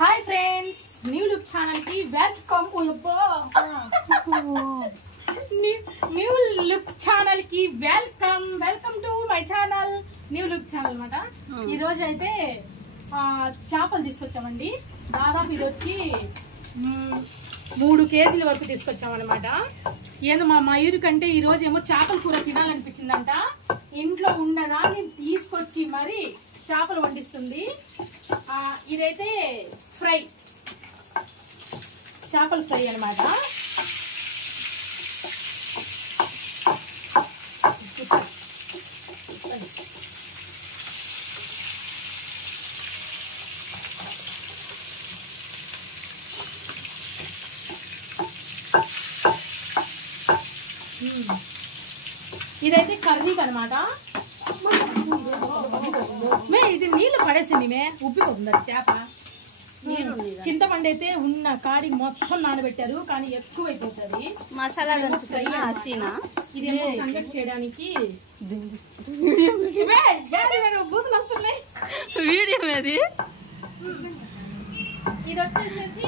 Hi friends, new look channel కి welcome. New look channel కి welcome to my channel new look channel అన్నమాట. ఈ రోజు అయితే చేపలు తీసుకొచ్చామండి. దాదాపు ఇది వచ్చి 3 కేజీల వరకు తీసుకొచ్చామన్నమాట. ఏదో మా మయూరు కంటే ఈ రోజు ఏమో చేపల కూర తినాలనిపించిందంట. ఇంట్లో ఉన్నదాన్ని తీసుకొచ్చి మరి చేపలు వండిస్తుంది. ఇదైతే ఫ్రై, చేపల ఫ్రై అన్నమాట. ఇదైతే కర్రీకి అనమాట. ఇది నీళ్ళు పడేసింది మే, ఉబ్బిపోతుంది అది చేప. చింతపండు అయితే ఉన్న కాడికి మొత్తం నానబెట్టారు, కానీ ఎక్కువ అయిపోతుంది. మసాలా ఇదేమో సంగతి చేయడానికి బూతులు వస్తున్నాయి. వీడియో ఇది వచ్చేసేసి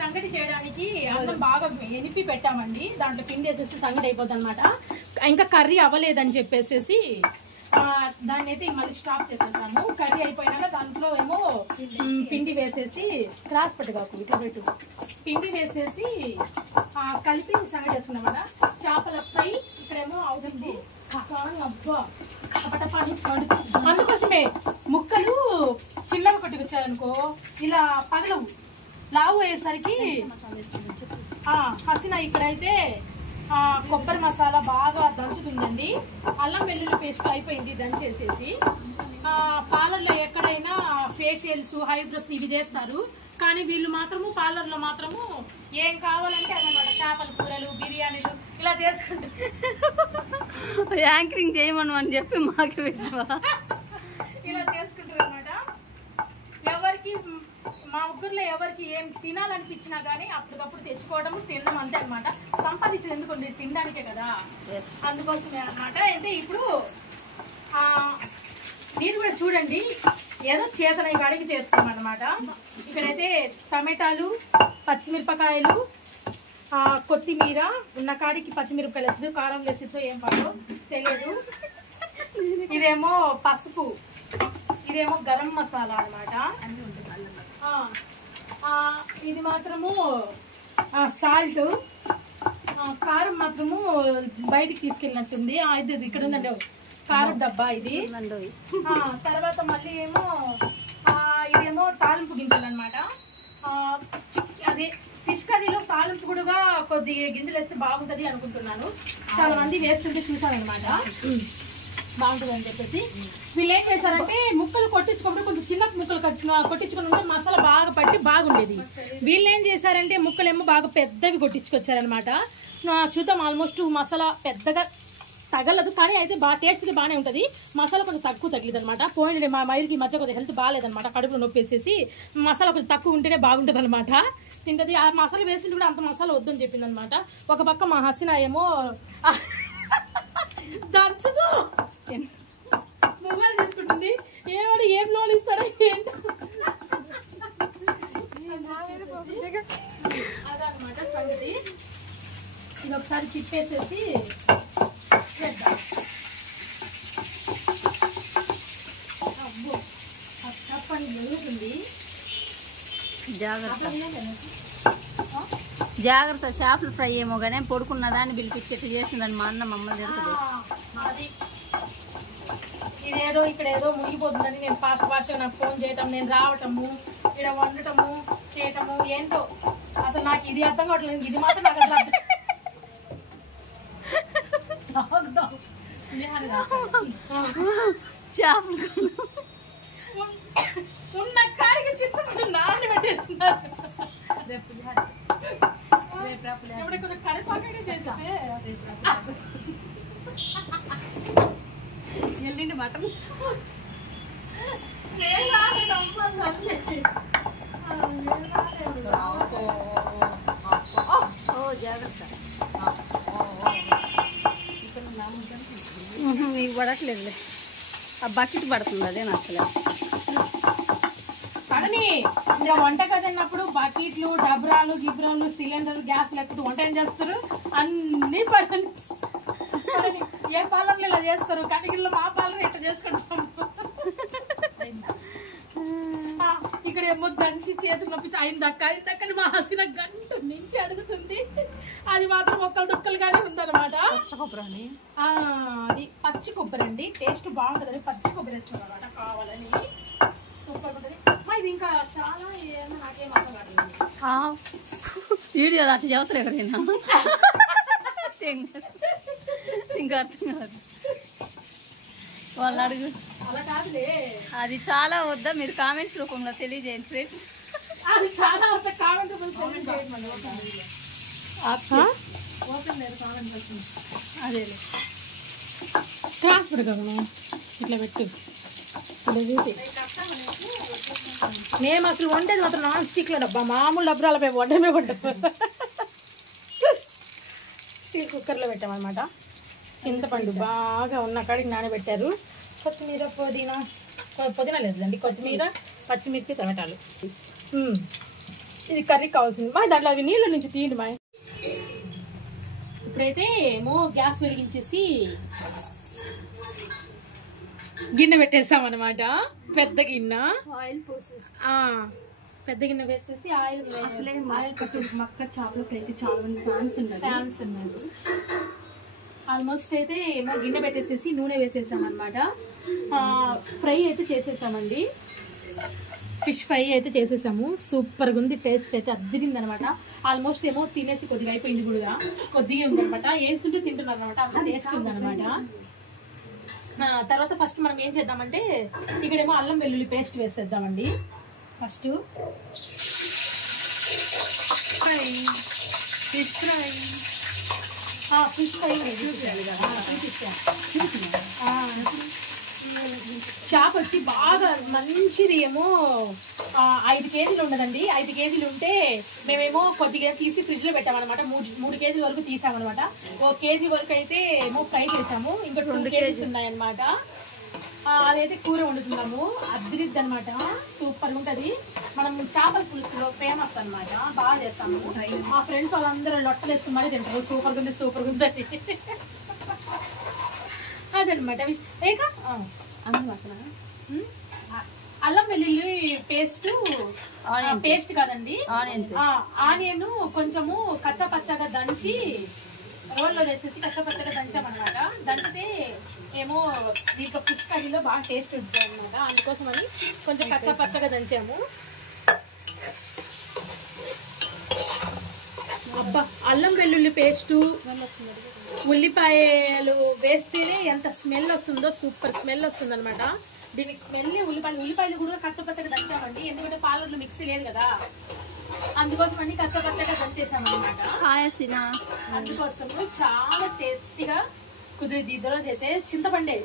సంగటి చేయడానికి అన్నం బాగా ఎనిపి పెట్టామండి. దాంట్లో పిండి వేసేసి సంగటి అయిపోద్ది అనమాట. ఇంకా కర్రీ అవ్వలేదని చెప్పేసి దాన్ని అయితే మళ్ళీ స్టాప్ చేసేసాను. కర్రీ అయిపోయినాక దాంట్లో ఏమో పిండి వేసేసి క్రాస్ పెట్టగాకు ఇట్లా పెట్టు పిండి వేసేసి కలిపి సంగటి చేసుకున్నాం కదా. చేపల ఫ్రై ఇక్కడేమో అవుతుంది. అబ్బా అందుకోసమే ముక్కలు చిన్నగా కొట్టుకొచ్చాయనుకో ఇలా పగలవు. లావు అయ్యేసరికి హసీనా ఇక్కడైతే కొబ్బరి మసాలా బాగా దంచుతుందండి. అల్లం వెల్లుల్లి పేస్ట్ అయిపోయింది దంచేసేసి. పార్లర్లో ఎక్కడైనా ఫేషియల్స్, హైబ్రోస్ ఇవి చేస్తారు, కానీ వీళ్ళు మాత్రము పార్లర్లో మాత్రము ఏం కావాలంటే అదనమాట. చేపల కూరలు, బిర్యానీలు ఇలా చేసుకుంటారు. యాంకరింగ్ చేయమను అని చెప్పి మాకు ఇలా చేసుకుంటారు అనమాట. ఎవరికి మా ముగ్గురులో ఎవరికి ఏం తినాలనిపించినా గానీ అప్పటికప్పుడు తెచ్చుకోవడం, తినడం అంతే అనమాట. సంపాదించేది ఎందుకండి, తినడానికే కదా, అందుకోసమే అనమాట. అయితే ఇప్పుడు మీరు కూడా చూడండి, ఏదో చేతనై కాడికి చేస్తాం అనమాట. ఇక్కడైతే టమాటాలు, పచ్చిమిరపకాయలు, కొత్తిమీర ఉన్న కాడికి పచ్చిమిరపకాయలు వేసిద్దు, కారం వేసిద్దు, ఏం పడదు తెలియదు. ఇదేమో పసుపు, ఇదేమో గరం మసాలా అనమాట. ఇది మాత్రము సాల్ట్, కారం మాత్రము బయటికి తీసుకెళ్ళినట్టుంది. ఇది ఇక్కడ ఉందండి కారం డబ్బా ఇది. తర్వాత మళ్ళీ ఏమో ఇదేమో తాలింపు గింజలు అనమాట. అదే ఫిష్ కర్రీలో తాలింపు కూడా కొద్దిగా గింజలు వేస్తే బాగుంటది అనుకుంటున్నాను. చాలా మంది వేస్తుంటే చూసాను అనమాట, బాగుంటుంది అని చెప్పేసి. వీళ్ళు ఏం చేశారంటే ముక్కలు కొట్టించుకుంటే కొంచెం చిన్న ముక్కలు కొట్టించుకుని ఉంటే మసాలా బాగా పట్టి బాగుండేది. వీళ్ళు ఏం చేశారంటే ముక్కలేమో బాగా పెద్దవి కొట్టించుకొచ్చారనమాట. చూద్దాం, ఆల్మోస్ట్ మసాలా పెద్దగా తగలదు, కానీ అయితే బాగా టేస్ట్కి బాగానే ఉంటుంది. మసాలా కొంచెం తక్కువ తగిలింది అనమాట. పోయింది మా మయూరికి మధ్య కొద్దిగా హెల్త్ బాగాలేదనమాట, కడుపులో నొప్పి వేసేసి మసాలా కొంచెం తక్కువ ఉంటేనే బాగుంటుంది అనమాట. తింటది. ఆ మసాలా వేస్తుంటే కూడా అంత మసాలా వద్దని చెప్పింది అనమాట. ఒక పక్క మా హసీనా ఏమో దంచుతూ మొబైల్ తీసుకుంటుంది. ఏవాడు ఏం లోన్ ఇస్తాడో ఏంటో అదనమాట సంగతి. ఇది ఒకసారి తిప్పేసేసి అబ్బో తప్పని జరుగుతుంది. జాగ్రత్త. చేపలు ఫ్రై ఏమో కానీ పొడుకున్న దాన్ని పిలిపించేట్టు చేసిందని మా అన్న మమ్మల్ని జరుగుతుంది. అది ఇదేదో ఇక్కడ ఏదో మునిగిపోతుందని నేను ఫాస్ట్ నాకు ఫోన్ చేయటం, నేను రావటము, ఇక్కడ వండటము చేయటము ఏంటో అసలు నాకు ఇది అర్థం కావట్లేదు. ఇది మాత్రం నాకు అసలు చేపలు ఉన్న కాడికి చింతపండు నాని పెట్టేస్తున్నారు. కొంచెం కరిపాకే చేస్తే ఎల్లిండి మటన్ జాగ్రత్త. నీకు పడట్లేదు, ఆ బకెట్ పడుతుంది, అదే నచ్చలేదు. ఇక వంట కదన్నప్పుడు బకెట్లు, డబ్రాలు, గిబ్రాలు, సిలిండర్, గ్యాస్ లేకపోతే వంట ఏం చేస్తారు? అన్ని పడని ఏ పాలర్లు ఇలా చేసుకోరు, కటికల్లో మా పాలర్ ఇట్లా చేసుకుంటాం. ఇక్కడ ఏమో దంచి చేతులు నొప్పి అయిందక్క మా హసిన గంట నుంచి అడుగుతుంది. అది మాత్రం ఒక్కలు దొక్కలుగానే ఉందన్నమాట. అది పచ్చి కొబ్బరి అండి, టేస్ట్ బాగుంటుంది. పచ్చి కొబ్బరి వేసుకున్నాం అనమాట కావాలని. సూపర్ ఉంటుంది. ఇది ఇంకా చాలా ఏమో నాకేం అర్థం కాదు. వీడియో అట్లా చదువుతారు ఎవరైనా ఇంకా అర్థం కాదు వాళ్ళు అడుగు. అలా కాదులే, అది చాలా వద్దా మీరు కామెంట్స్ రూపంలో తెలియజేయండి ఫ్రెండ్స్. అది చాలా కామెంట్ అదే క్రాస్ పెడతాము ఇట్లా పెట్టు. మేము అసలు వండేది మాత్రం నాన్ స్టిక్ లో డబ్బా, మామూలు డబ్బరాల మేము వండమే వండాం. స్టీల్ కుక్కర్లో పెట్టామన్నమాట. చింతపండు బాగా ఉన్న కాడికి నానబెట్టారు. కొత్తిమీర, పుదీనా లేదండి, కొత్తిమీర, పచ్చిమిర్చి, టమాటాలు. ఇది కర్రీ కావాల్సింది మా. దాంట్లో అవి నీళ్ళ నుంచి తీయండి మా. ఇప్పుడైతే ఏమో గ్యాస్ వెలిగించేసి గిన్నె పెట్టేసాం అనమాట. పెద్ద గిన్నె, ఆయిల్ పోసేసి పెద్ద గిన్నె వేసేసి ఆయిల్ మక్క చేపల ఫ్రైకి చాలా మంది ఫ్యాన్స్ ఉన్నారు. ఆల్మోస్ట్ అయితే ఏమో గిన్నె పెట్టేసేసి నూనె వేసేసాం అనమాట. ఫ్రై అయితే చేసేసామండి, ఫిష్ ఫ్రై అయితే చేసేసాము. సూపర్గా ఉంది, టేస్ట్ అయితే అద్దరింది అనమాట. ఆల్మోస్ట్ ఏమో తినేసి కొద్దిగా అయిపోయింది కూడా, కొద్దిగా ఉందనమాట. వేస్తుంటే తింటున్నారు అనమాట, అంత టేస్ట్ ఉందనమాట. తర్వాత ఫస్ట్ మనం ఏం చేద్దామంటే ఇక్కడేమో అల్లం వెల్లుల్లి పేస్ట్ వేసేద్దామండి. ఫస్ట్ ఫిష్ ఫ్రై చేప వచ్చి బాగా మంచిది ఏమో 5 కేజీలు ఉండదండి. 5 కేజీలు ఉంటే మేమేమో కొద్దిగా తీసి ఫ్రిడ్జ్ లో పెట్టామన్నమాట. 3 కేజీల వరకు తీసామన్నమాట. 1 కేజీ వరకు అయితే ఏమో ఫ్రై చేసాము, ఇంకా 2 కేజీస్ ఉన్నాయన్నమాట. అదైతే కూర వండుతున్నాము, అద్దిరిద్ది అనమాట. సూపర్ ఉంటది. మనం చేపల పులుసులో ఫేమస్ అనమాట, బాగా చేస్తాము. మా ఫ్రెండ్స్ వాళ్ళందరూ లొట్టలు వేసుకుని మరీ తింటారు. సూపర్గా ఉంది, సూపర్గా ఉందండి. అదనమాట. అల్లం వెల్లుల్లి పేస్ట్ కాదండి, ఆనియన్ కొంచెము కచ్చా పచ్చగా దంచి రోల్లో వేసేసి కచ్చా పచ్చగా దంచామన్నమాట. దంచితే ఏమో దీంట్లో ఫిష్ కర్రీలో బాగా టేస్ట్ ఉంటుంది అనమాట. అందుకోసం అని కొంచెం కచ్చా పచ్చగా దంచాము. అబ్బా, అల్లం వెల్లుల్లి పేస్టు, ఉల్లిపాయలు వేస్తేనే ఎంత స్మెల్ వస్తుందో, సూపర్ స్మెల్ వస్తుంది అనమాట. దీనికి స్మెల్ ఉల్లిపాయలు కూడా కచ్చపచ్చగా దంచామండి, ఎందుకంటే పాలర్లు మిక్సీ లేదు కదా, అందుకోసం అన్ని కచ్చపచ్చగా దంచేసాం అనమాట. అందుకోసము చాలా టేస్టీగా కుదిరిద్ది. ఇద్దరోజు అయితే చింతపండే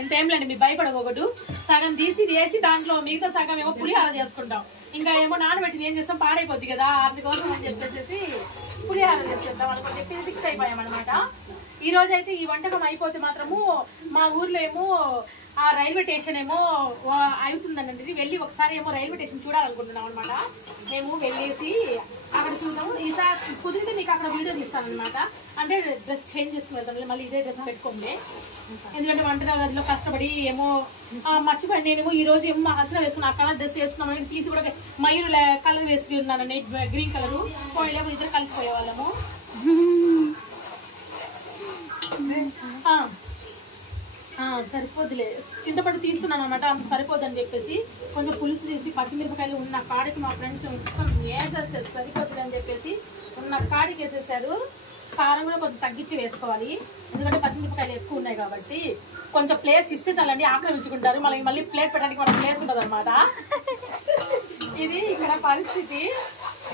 ఎంత ఏం లేండి, మీరు భయపడకూడదు. సగం తీసి వేసి దాంట్లో మిగతా సగం ఏమో పులిహార చేసుకుంటాం. ఇంకా ఏమో నానబెట్టి ఏం చేస్తాం, పాడైపోద్ది కదా, అందుకోసం అని చెప్పేసి పులిహార చేసేద్దాం అనుకుని చెప్పి ఫిక్స్ అయిపోయాం అనమాట. ఈ రోజు అయితే ఈ వంటకం అయిపోతే మాత్రము మా ఊర్లో ఏమో ఆ రైల్వే స్టేషన్ ఏమో అవుతుందండి. వెళ్ళి ఒకసారి ఏమో రైల్వే స్టేషన్ చూడాలనుకుంటున్నాం అనమాట. మేము వెళ్ళేసి అక్కడ చూద్దాము. ఈసారి కుదిరితే మీకు అక్కడ వీడియో తీస్తాను అనమాట. అంటే డ్రెస్ చేంజ్ చేసుకుని వెళ్తాను, మళ్ళీ ఇదే డ్రెస్ పెట్టుకోండి. ఎందుకంటే వంటగదిలో కష్టపడి ఏమో మర్చిపోయి నేనేమో ఈ రోజు ఏమో మా హస్బెండ్ వేసుకున్నా, ఆ కలర్ డ్రెస్ వేసుకున్నామని తీసి కూడా మయూరు కలర్ వేసుకుని ఉన్నానండి, గ్రీన్ కలరు. పోయిలేమో ఇద్దరు కలిసిపోయే వాళ్ళము. సరిపోదులే, చింతపండు తీస్తున్నాను అనమాట, అంత సరిపోదని చెప్పేసి కొంచెం పులుసు తీసి పచ్చిమిరపకాయలు ఉన్న కాడికి మా ఫ్రెండ్స్ వేసేస్తారు, సరిపోతుంది అని చెప్పేసి ఉన్న కాడికి వేసేసారు. కారం కూడా కొంచెం తగ్గించి వేసుకోవాలి, ఎందుకంటే పచ్చిమిరపకాయలు ఎక్కువ ఉన్నాయి కాబట్టి. కొంచెం ప్లేస్ ఇస్తే చాలండి, ఆక్రమించుకుంటారు. మళ్ళీ ప్లేట్ పెట్టడానికి మనకు ప్లేస్ ఉండదు అనమాట. ఇది ఇక్కడ పరిస్థితి.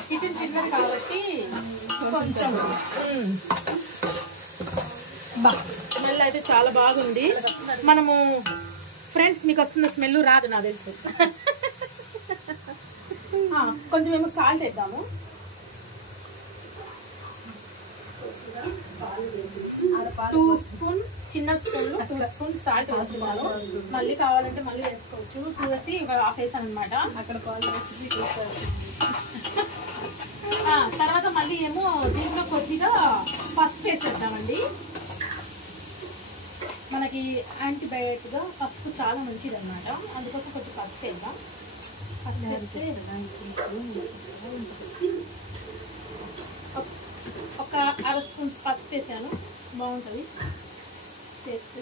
కిచెన్ చిన్నది కాబట్టి కొంచెం స్మెల్ అయితే చాలా బాగుంది. మనము ఫ్రెండ్స్ మీకు వస్తున్న స్మెల్ రాదు నాకు తెలుసు. కొంచెం ఏమో సాల్ట్ వేద్దాము. టూ స్పూన్ చిన్న స్పూన్లు 2 స్పూన్ సాల్ట్ వేసుకున్నాను. మళ్ళీ కావాలంటే మళ్ళీ వేసుకోవచ్చు. చూసి ఒక హాఫ్ వేసాను అనమాట. అక్కడ తర్వాత మళ్ళీ ఏమో దీంట్లో కొద్దిగా పసుపు వేసేద్దామండి. మనకి యాంటీబయాటిక్గా పసుపు చాలా మంచిది అనమాట. అందుకోసం కొంచెం పసుపు వేద్దాం. ఒక 1/2 స్పూన్ పసుపు వేసాను, బాగుంటుంది టేస్ట్.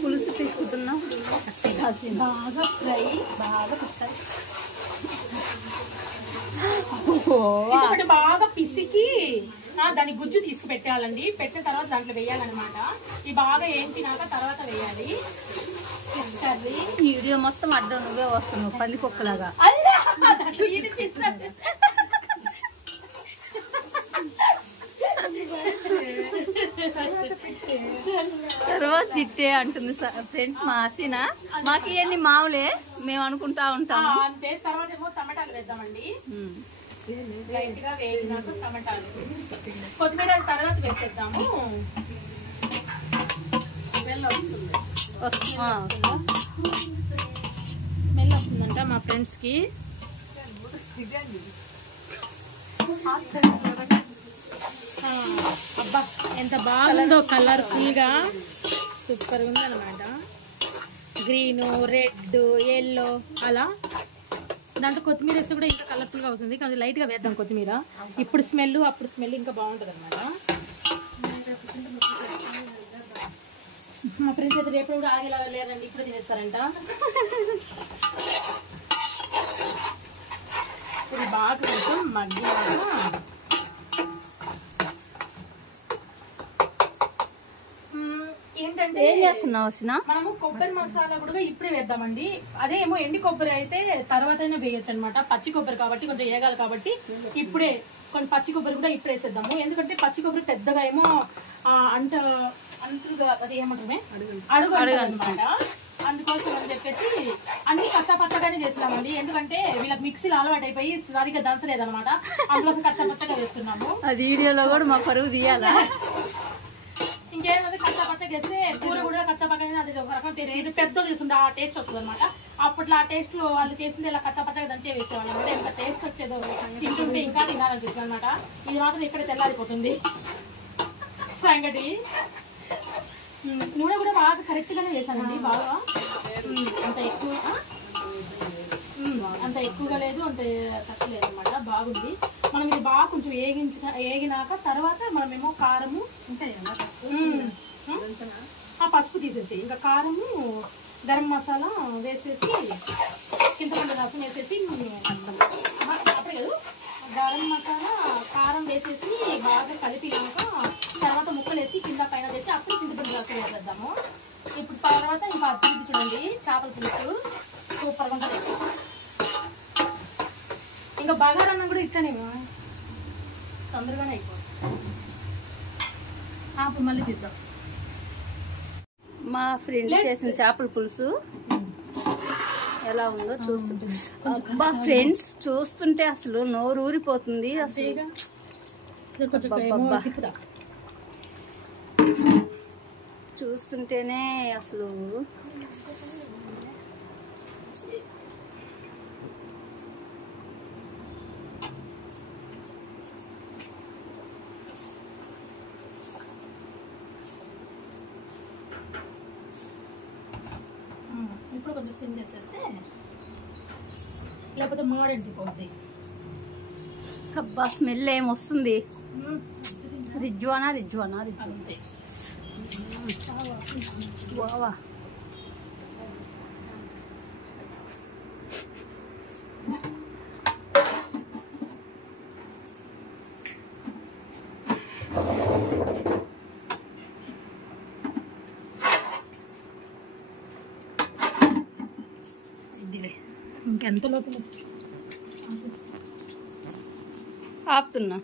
పులుసు తీసుకుంటున్నాం. బాగా ఫ్రై, బాగా పెట్టాలి. ఒకటి బాగా పిసికి దాని గుజ్జు తీసుకు పెట్టాలండి. పెట్టిన తర్వాత దాంట్లో వేయాలన్నమాట. ఇది బాగా వేయించినాక తర్వాత వేయాలి. కర్రీ వీడియో మొత్తం అడ్డం నువ్వే వస్తున్నావు పందికొక్కలాగా. తర్వాత తిట్టే అంటుంది ఫ్రెండ్స్. మా హసీనా మాకు ఇవన్నీ మావులే, మేము అనుకుంటా ఉంటాం. అంతే. తర్వాత ఏమో టమాటాలు వేద్దామండి. లైట్ గా వేగినాక టమాటాలు, కొత్తిమీర తర్వాత వేసేద్దాము. స్మెల్ వస్తుందంట మా ఫ్రెండ్స్ కి. అబ్బా ఎంత బాగుందో, కలర్ఫుల్ గా సూపర్ ఉంది అనమాట. గ్రీన్, రెడ్, ఎల్లో అలా. దాంట్లో కొత్తిమీర వేస్తే కూడా ఇంకా కలర్ఫుల్ గా వస్తుంది. కొంచెం లైట్ గా వేద్దాం కొత్తిమీర. ఇప్పుడు స్మెల్ అప్పుడు స్మెల్ ఇంకా బాగుంటుంది అనమాట. మా ఫ్రెండ్స్ అయితే రేపు కూడా ఆగేలా లేరండి, ఇప్పుడు తినేస్తారంట. ఇది బాగా కొంచెం మగ్గినాక ఏంటంటే ఏం చేస్తున్నావు హసీనా? మనము కొబ్బరి మసాలా కూడా ఇప్పుడే వేద్దామండి. అదేమో ఎండి కొబ్బరి అయితే తర్వాతనే వేయొచ్చు అనమాట. పచ్చి కొబ్బరి కాబట్టి కొంచెం వేగాలి కాబట్టి ఇప్పుడే కొంచెం పచ్చి కొబ్బరి కూడా ఇప్పుడే వేసేద్దాము. ఎందుకంటే పచ్చి కొబ్బరి పెద్దగా ఏమో అంటుగా అది ఏమంటామే అడుగు అనమాట. అందుకోసం అని చెప్పేసి అన్ని కచ్చా పచ్చగానే చేస్తున్నామండి. ఎందుకంటే వీళ్ళకి మిక్సీలు అలవాటు అయిపోయి సరిగ్గా దంచలేదు అనమాట. అందుకోసం కచ్చా పచ్చగా వేస్తున్నాము. అది వీడియోలో కూడా మా పరువు తీయాలా? ఇంకేమైనా కచ్చా పచ్చగా వేస్తే కూర కూడా కచ్చా పచ్చగా అది ఒక రకం టేస్ట్. ఇది పెద్దలు తీసుకుంటే ఆ టేస్ట్ వస్తుంది అనమాట. అప్పట్లో ఆ టేస్ట్ లో వాళ్ళు చేసింది ఇలా కచ్చా పచ్చగా దంచే వేసేవాళ్ళు. అంటే ఎంత టేస్ట్ వచ్చేదో తింటుంటే ఇంకా తినాలనిపిస్తుంది అనమాట. ఇది మాత్రం ఇక్కడ తెల్లారిపోతుంది సంగటి. నూనె కూడా బాగా కరెక్ట్ గానే వేసానండి. బాగా అంత ఎక్కువగా లేదు, అంత తక్కువ లేదు అనమాట. బాగుంది. మనం ఇది బాగా కొంచెం వేగినాక తర్వాత మనమేమో కారము పసుపు తీసేసి ఇంకా కారము, గరం మసాలా వేసేసి, చింతపండు రసం వేసేసి, అప్పుడే కదా గరం మసాలా కారం వేసేసి బాగా కలిపినాక తర్వాత ముక్కలు వేసి కింద పైన వేసి అప్పుడు చింతపండు రసం వేసేద్దాము. ఇప్పుడు తర్వాత ఇంకా పులుసు చూడండి, చేపల పులుసు సూపర్గా ఉంటుంది. ఇంకా బగారన్నం కూడా ఇట్లనే తొందరగానే అయిపోతుంది. అప్పుడు మళ్ళీ తిద్దాం. మా ఫ్రెండ్ చేసిన చేపల పులుసు ఎలా ఉందో చూస్తుంటే, అబ్బా ఫ్రెండ్స్ చూస్తుంటే అసలు నోరు ఊరిపోతుంది. అసలు చూస్తుంటేనే అసలు ఇప్పుడు కొంచెం సిమ్ చేసేస్తే లేకపోతే మాడెంటిపోద్ది. అబ్బా స్మెల్ ఏమొస్తుంది. రిజ్వానా రిజ్వానా అంతే. వావా ఇంకెంత లోపల ఆపుతున్నా.